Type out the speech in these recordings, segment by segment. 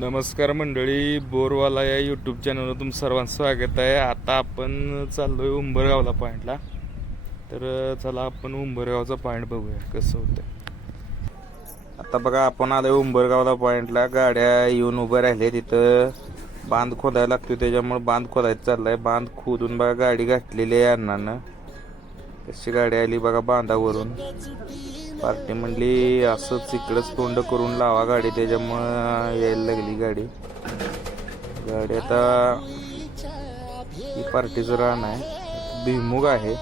नमस्कार मंडळी, बोरवाला या यूट्यूब चॅनलवर तुमचं सर्वांचं स्वागत आहे. आता आपण चाललोय उंबरगावला पॉईंटला. तर चला आपण उंबरगावचा पॉईंट बघूया कसं होतं. आता बघा आपण आलोय उंबरगावला पॉईंटला. गाड्या येऊन उभ्या राहिल्या. तिथं बांध खोदायला लागतो, त्याच्यामुळे बांध खोदायचं चाललाय. बांध खोदून बघा गाडी घातलेली आहे अण्णानं. कशी गाडी आली बघा बांधावरून. पार्टी म्हणली असंच इकडंच तोंड करून लावा गाडी, त्याच्यामुळं यायला लागली गाडी. आता ही पार्टीचं रान आहे, भुईमुग आहे,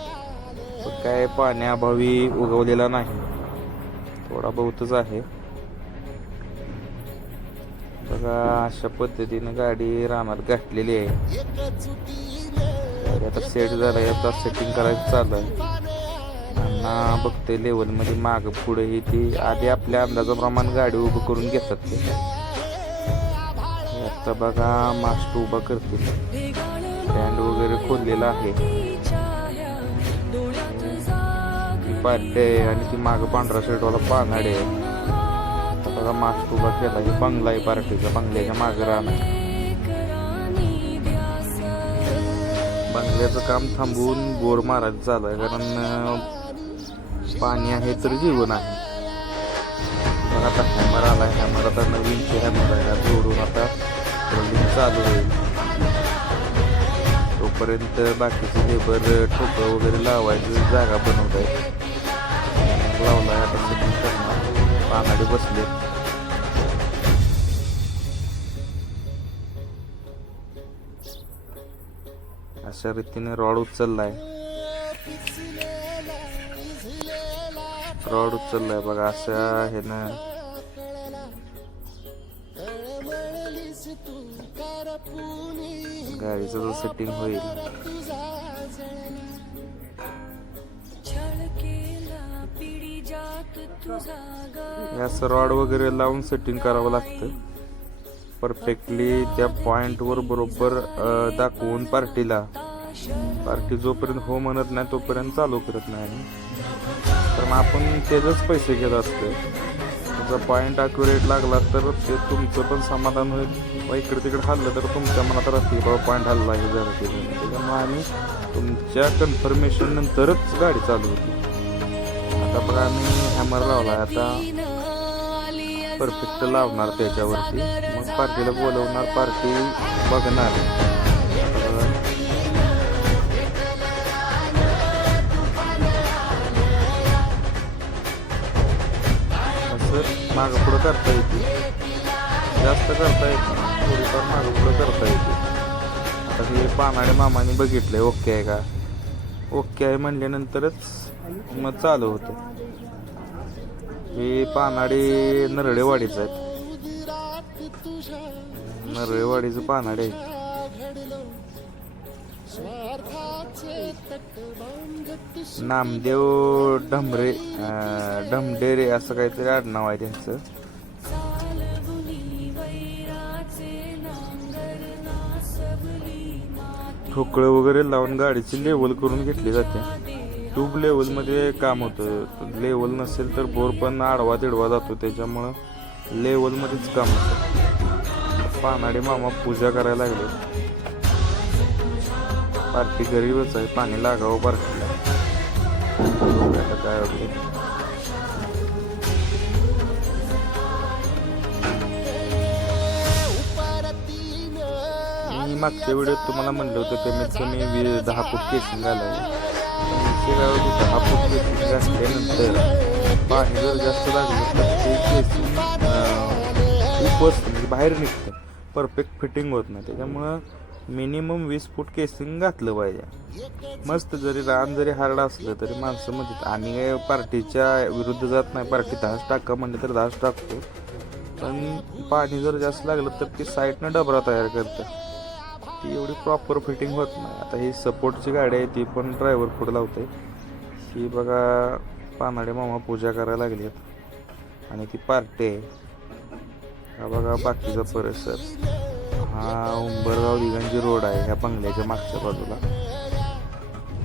पण काय पाण्याअभावी उगवलेला नाही, थोडा बहुतच आहे बघा. अशा पद्धतीनं गाडी रानात घातलेली आहे. गाडी आता सेट झालाय, आता सेटिंग करायचं चालू आहे. बघते लेवल मध्ये माग पुढे ही ती आधी आपल्या अंदाजाप्रमाणे गाडी उभं करून घेतात ते. आता बघा मास्टर उभा करतील. स्टँड वगैरे खोललेला आहे. ती पार्टी आहे आणि ती माग पांढरा शर्टवाला पानाडे आहे. आता बघा मास्टर उभा केला. ही बंगला आहे पार्टीचा. बंगल्याच्या मागे राहणार. बंगल्याचं काम थांबवून बोर मारायचं चालू आहे, कारण पाणी आहे तर जीवन आहे. बघा आता हॅमर आला. हॅमर आता नवीन हॅमर आहे, जोडून आता रोलिंग चालू होईल. तोपर्यंत बाकीचे लेबर ठोकं वगैरे लावायची जागा बनवत आहेत. लावलाय आता सेटिंग करणार. पानाडे बसले. अशा रीतीने रॉड उचललाय. रॉड उचललाय बघा. असं हे ना गाडीचं सेटिंग होईल. असं रॉड वगैरे लावून सेटिंग करावं लागतं परफेक्टली त्या पॉइंट वर बरोबर दाखवून पार्टी जोपर्यंत हो म्हणत नाही तोपर्यंत चालू करत नाही. कारण आपण त्याचंच पैसे घेत असतो. त्याचा पॉईंट अक्युरेट लागला तर ते तुमचं पण समाधान होईल. इकडे तिकडे हल्लं तर तुमच्या मनात राहते बाबा पॉईंट हल्ला आहे जरा तिथे. त्याच्यामुळे आम्ही तुमच्या कन्फर्मेशन नंतरच गाडी चालू होती. आता बघा आम्ही हॅमर लावला. आता परफेक्ट लावणार त्याच्यावरती. मग पार्टीला बोलवणार, पार्टी बघणार. मागं पुढं करता येते, जास्त करता येते, थोडीफार मागं पुढं करता येते. आता हे पानाडे मामाने बघितलंय ओके आहे का. ओके आहे म्हणल्यानंतरच मग चालू होतं. हे पानाडे नरळेवाडीचं आहेत. नरळेवाडीचं पानाडे आहे. नामदेव ढमडेरे असं काहीतरी आडनाव आहे त्यांचं. ठोकळं वगैरे लावून गाडीची लेवल करून घेतली जाते. ट्यूब लेवल मध्ये काम होतं. लेवल नसेल तर बोर पण आडवा तिडवा जातो, त्याच्यामुळं लेवल मध्येच काम होतं. पानाडे मामा पूजा करायला लागले. पार्टी गरीबच आहे, पाणी लागावं पार्टीला. काय होते मी मागच्या व्हिडिओत तुम्हाला म्हणलं होतं कमीत कमी 10 फूट केसिंग घालायला. 10 फूट केसिंग घातल्यानंतर पाणी जर जास्त लागलं तर ते केसिंग उपसतं, म्हणजे बाहेर निघतं. परफेक्ट फिटिंग होत नाही. त्याच्यामुळं मिनिमम 20 फूट केसिंग घातलं पाहिजे. मस्त जरी रान जरी हार्ड असलं तरी माणसं म्हणतात. आम्ही काय पार्टीच्या विरुद्ध जात नाही. पार्टी 10 टाका म्हणले तर 10 टाकतो, पण पाणी जर जास्त लागलं तर ती साईडनं डबरा तयार करतं. ती एवढी प्रॉपर फिटिंग होत नाही. आता ही सपोर्टची गाडी आहे, ती पण ड्रायव्हर पुढे लावते. ती बघा पानाडे मामा पूजा करायला लागली आणि ती पार्टी आहे. हा बघा बाकीचा परिसर. हा उंबरगाव दिगंजी रोड आहे. ह्या बंगल्याच्या मागच्या बाजूला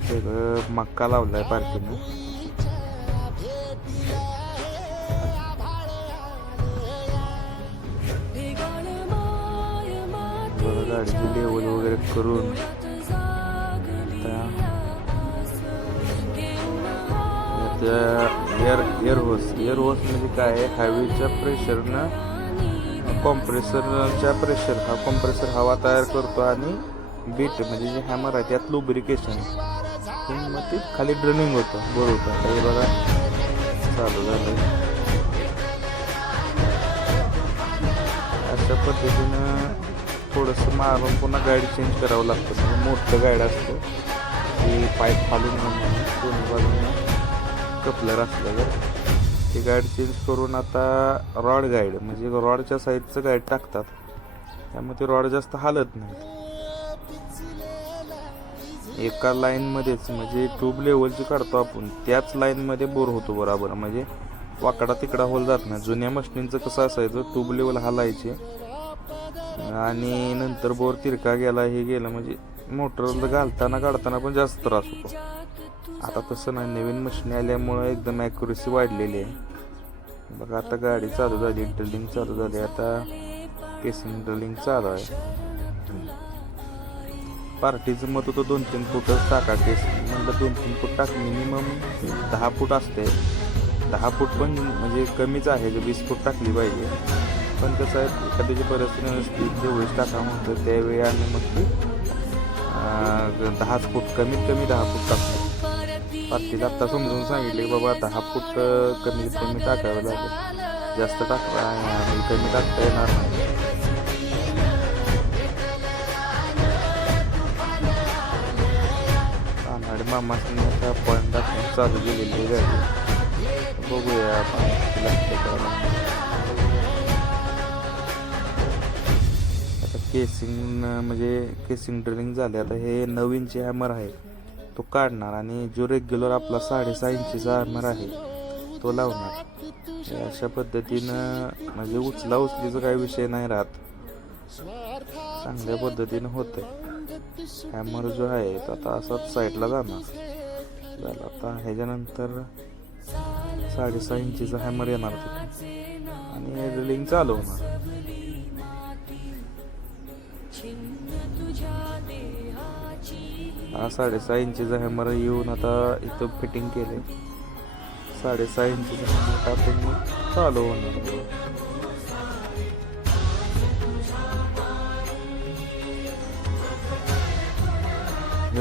सगळं मक्का लावलाय पार्टीनं. वेगाळ गाडीची लेवल वगैरे करून एअर होस म्हणजे काय, हवेच्या प्रेशरनं कॉम्प्रेसर हवा तयार करतो आणि बीट म्हणजे जे हॅमर आहे त्यात लुब्रिकेशन, मग ते खाली ड्रनिंग होतं, बोर होतं. हे बघा चालू झालं. अशा पद्धतीनं थोडंसं मारून पुन्हा गाडी चेंज करावं लागतं. म्हणजे मोठं गाडी असतं ते पाईप खालून दोन्ही बाजूनं कपलर असलं तर ती गाडी चेंज करून आता रॉड गाईड म्हणजे रॉडच्या साईडचं गाईड टाकतात, त्यामुळे ते रॉड जास्त हालत नाहीत. एका लाईनमध्येच म्हणजे ट्यूब लेवलची काढतो आपण त्याच लाईनमध्ये बोर होतो बरोबर, म्हणजे वाकडा तिकडा होल जात नाही. जुन्या मशीनचं कसं असायचं, ट्यूब लेवल हालायचे आणि नंतर बोर तिरका गेला हे गेलं म्हणजे मोटर घालताना काढताना पण जास्त त्रास होतो. आता तसं नाही, नवीन मशीन आल्यामुळं एकदम ॲक्युरेसी वाढलेली आहे. बघा आता गाडी चालू झाली, ड्रिलिंग चालू झाली. आता केसिंग ड्रिलिंग चालू आहे. पार्टीचं मत होतं 2-3 फूटच टाका केसिंग, म्हणलं 2-3 फूट टाक, मिनिमम 10 फूट असते. 10 फूट पण म्हणजे कमीच आहे, 20 फूट टाकली पाहिजे. पण कसं आहे, एखाद्याची परिस्थिती नसती तेवढीच टाका म्हणतो, त्यावेळी आम्ही मग ती 10 फूट कमीत कमी 10 फूट टाकतो. पार्टीला आत्ता समजून सांगितले बाबा 10 फूट कमीत कमी टाकावं लागेल, जास्त टाकवा कमी टाकता येणार नाही. आणि मामासने आता पॉईंट टाकून चालू केलेली गाडी, बघूया आता केसिंग म्हणजे केसिंग ड्रिलिंग झाले. आता हे नवीनचे हॅमर आहे तो काढणार आणि जो रेग्युलर आपला 6.5 इंचीचा हॅमर आहे तो लावणार. अशा पद्धतीनं म्हणजे उचलीचा काही विषय नाही राहत, चांगल्या पद्धतीनं होतंय. हॅमर जो आहे तो आता असाच साईडला जाणार झाला. आता ह्याच्यानंतर 6.5 इंचीचा हॅमर येणार तिथे आणि ड्रिलिंग चालू होणार. हा 6.5 इंचीचा हॅमर येऊन आता इथं फिटिंग केले. 6.5 इंचीचा हॅमर टाकून मग चालू होणार.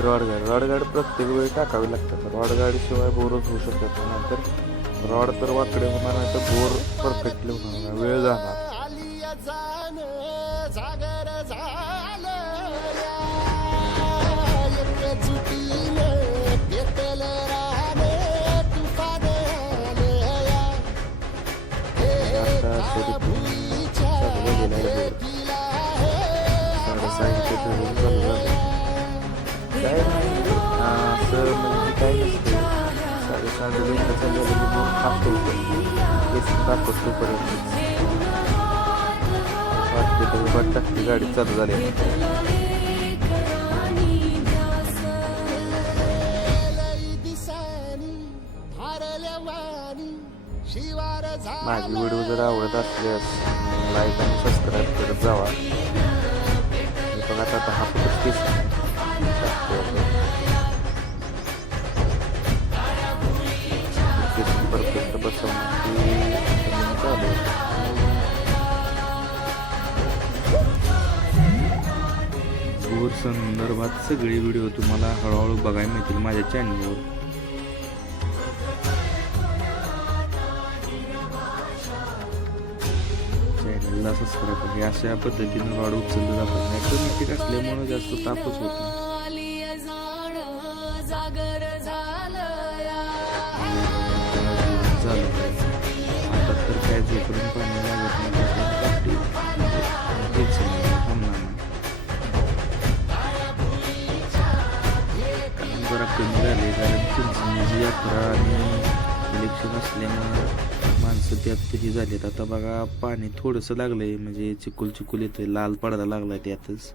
रॉड गार्ड प्रत्येक वेळी टाकावी लागतात. रॉड गाडीशिवाय बोरच होऊ शकत नाही, तर रॉड तर वाकडे होणार नाही तर बोर परफेक्टली होणार नाही, वेळ जाणार. काय नाही असं म्हणजे काय नसते, 6.5 टाकतो पर्यंत टाकली गाडी चालू झाली. माझी व्हिडिओ जर आवडत असल्यास लाईक आणि सबस्क्राईब करत जावा. मी बघा आता 10 फूट केस परफेक्ट बसवण्याची चालू. बोर संदर्भात सगळे व्हिडिओ तुम्हाला हळूहळू बघायला मिळतील माझ्या चॅनलवर. चॅनलला सबस्क्राईब करा. अशा पद्धतीने रॉड उचललं जातं. ऑटोमॅटिक असल्यामुळे जास्त तापच होत नाही. आता तर काय झोपडून पाणी लागत नाही, जरा कमी झाले कारण चिंचणीची यात्रा आणि इलेक्शन असल्यामुळे माणसं त्यात ही झालीत. आता बघा पाणी थोडंसं लागलंय म्हणजे चिकूल येतोय, लाल पडदा लागलाय त्यातच.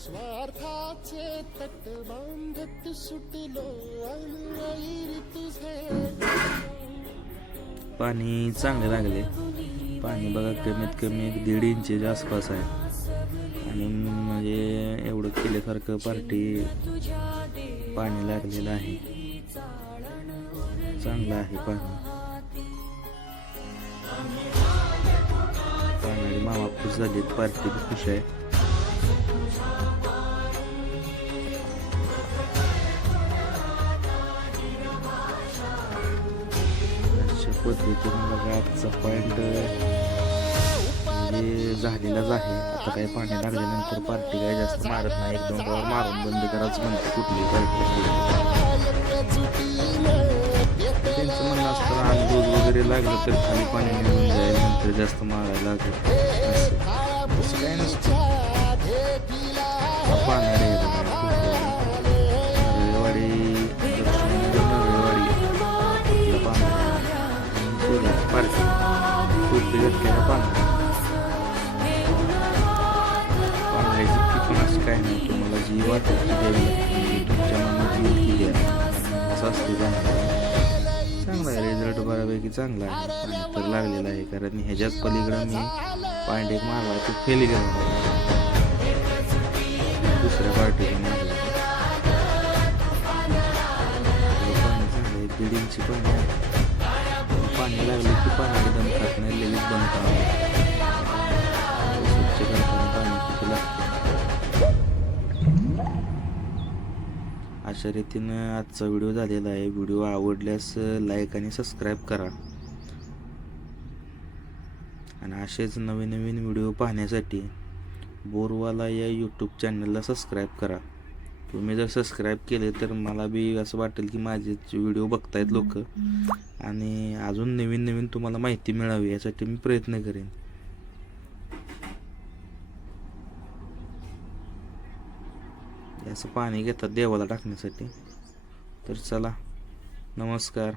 स्वार्थाचे तट बांधत सुटलो अनुयायी तुझे. पाणी चांगले लागले. पाणी बघा कमीत कमी 1.5 इंचच्या आसपास आहे. आणि म्हणजे एवढं केल्यासारखं पार्टी पाणी लागलेलं आहे. चांगलं आहे पाणी. पाणी मामा खुश झालीत. पार्टी खुश आहे. अशा पद्धतीने बघा आजचा पॉईंट म्हणजे झालेलाच आहे. आता काही पाणी लागल्यानंतर पार्टी काही जास्त मारत नाही. 1-2 राऊंड मारून बंद करायच म्हणते कुठली पार्टी. त्यांचं म्हणणं असतं आणि दूध वगैरे लागलं तर खाली पाणी निघून जाईल, नंतर जास्त मारायला लागेल असं काही नसतं. पाहणारे नरळेवाडी पार्टी कुर्ती घेतलेल्या पांढऱ्याची पण असं काय नाही. तुम्हाला जी वाटत ती द्यावी लागते. तुमच्या मनात येईल ती द्या असं असते. चांगला आहे रिझल्ट. बऱ्यापैकी चांगला आहे. पाणी तर लागलेलं आहे. कारण ह्याच्याच पलीकडं मी पॉईंट एक मारला तो फेल गेला दुसऱ्या पार्टीला मारला. पाणी चांगलं आहे. 1.5 इंच पाणी आहे. पाणी लागलं की पाणी दम खात नाही. लगेच दम खावं. स्वच्छ करताना पाणी किती लागतं. अशा रीतीनं आजचा व्हिडिओ झालेला आहे. व्हिडिओ आवडल्यास लाईक आणि सबस्क्राईब करा. आणि असेच नवीन नवीन व्हिडिओ पाहण्यासाठी बोरवाला या यूट्यूब चॅनलला सबस्क्राईब करा. तुम्ही जर सबस्क्राईब केले तर मला बी असं वाटेल की माझे व्हिडिओ बघतायत लोक आणि अजून नवीन नवीन तुम्हाला माहिती मिळावी यासाठी मी प्रयत्न करेन. असं पाणी घेतात देवाला टाकण्यासाठी. तर चला, नमस्कार.